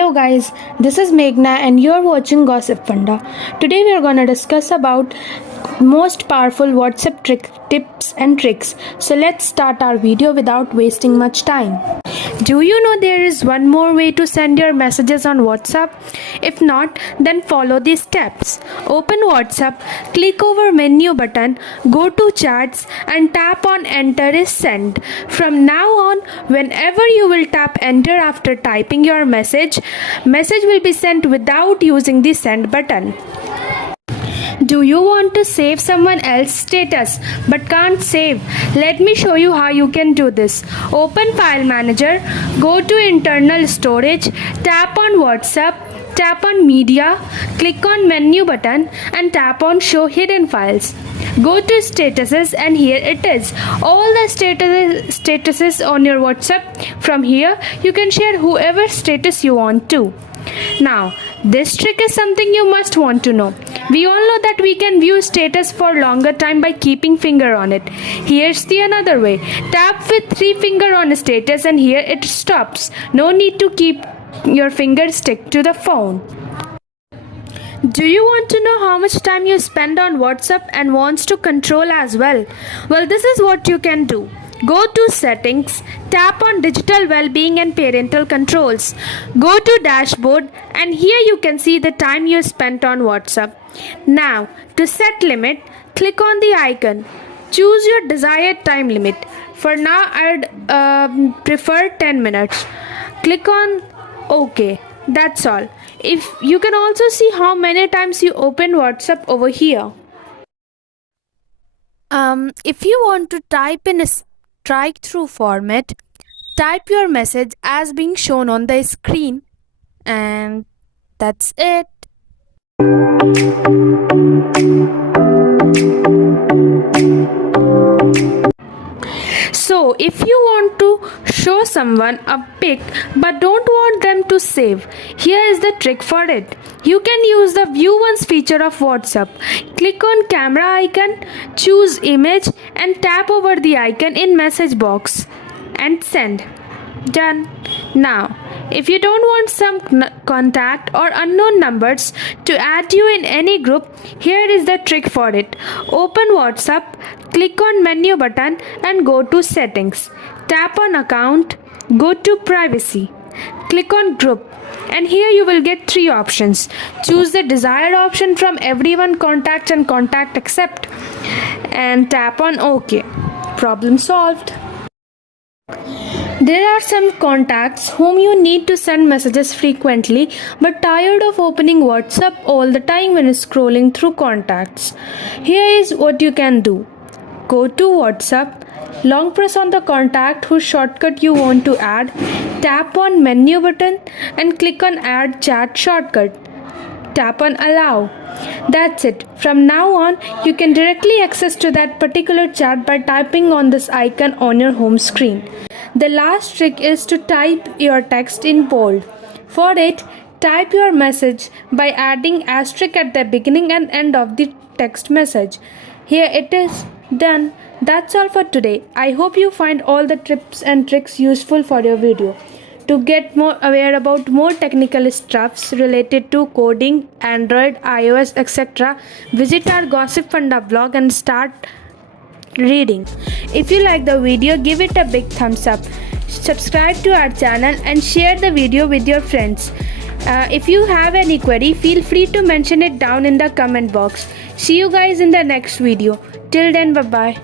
Hello guys, this is Meghna and you're watching Gossipfunda. Today we are going to discuss about most powerful WhatsApp tips and tricks. So let's start our video without wasting much time. Do you know there is one more way to send your messages on WhatsApp? If not, then follow these steps. Open WhatsApp, click over menu button, go to chats and tap on enter is send. From now on, whenever you will tap enter after typing your message will be sent without using the send button. Do you want to save someone else's status but can't save? Let me show you how you can do this. Open File Manager, go to Internal Storage, tap on WhatsApp, tap on Media, click on Menu button and tap on Show Hidden Files. Go to Statuses and here it is. All the statuses on your WhatsApp. From here, you can share whoever status you want to. Now, this trick is something you must want to know. We all know that we can view status for longer time by keeping finger on it. Here's the another way. Tap with 3 finger on a status and here it stops. No need to keep your finger stick to the phone. Do you want to know how much time you spend on WhatsApp and wants to control as well? Well, this is what you can do. Go to Settings, tap on Digital Wellbeing and Parental Controls. Go to Dashboard and here you can see the time you spent on WhatsApp. Now, to set limit, click on the icon. Choose your desired time limit. For now, I'd prefer 10 minutes. Click on OK. That's all. If you can also see how many times you open WhatsApp over here. If you want to type in a strikethrough format, type your message as being shown on the screen, and that's it. So if you want to show someone a pic but don't want them to save, here is the trick for it. You can use the View Once feature of WhatsApp. Click on camera icon, choose image and tap over the icon in message box and send. Done. Now, if you don't want some contact or unknown numbers to add you in any group, here is the trick for it. Open WhatsApp, click on menu button and go to Settings. Tap on Account, go to Privacy. Click on Group and here you will get 3 options. Choose the desired option from Everyone, Contact and Contact Accept and tap on OK. Problem solved. There are some contacts whom you need to send messages frequently but tired of opening WhatsApp all the time when scrolling through contacts. Here is what you can do. Go to WhatsApp, long press on the contact whose shortcut you want to add, tap on menu button and click on add chat shortcut. Tap on allow. That's it. From now on, you can directly access to that particular chat by typing on this icon on your home screen. The last trick is to type your text in bold. For it, type your message by adding asterisk at the beginning and end of the text message. Here it is. Done. That's all for today. I hope you find all the tips and tricks useful for your video. To get more aware about more technical stuffs related to coding, Android, iOS, etc., visit our Gossipfunda blog and start reading. If you like the video, give it a big thumbs up. Subscribe to our channel and share the video with your friends. If you have any query, feel free to mention it down in the comment box. See you guys in the next video. Till then, bye-bye.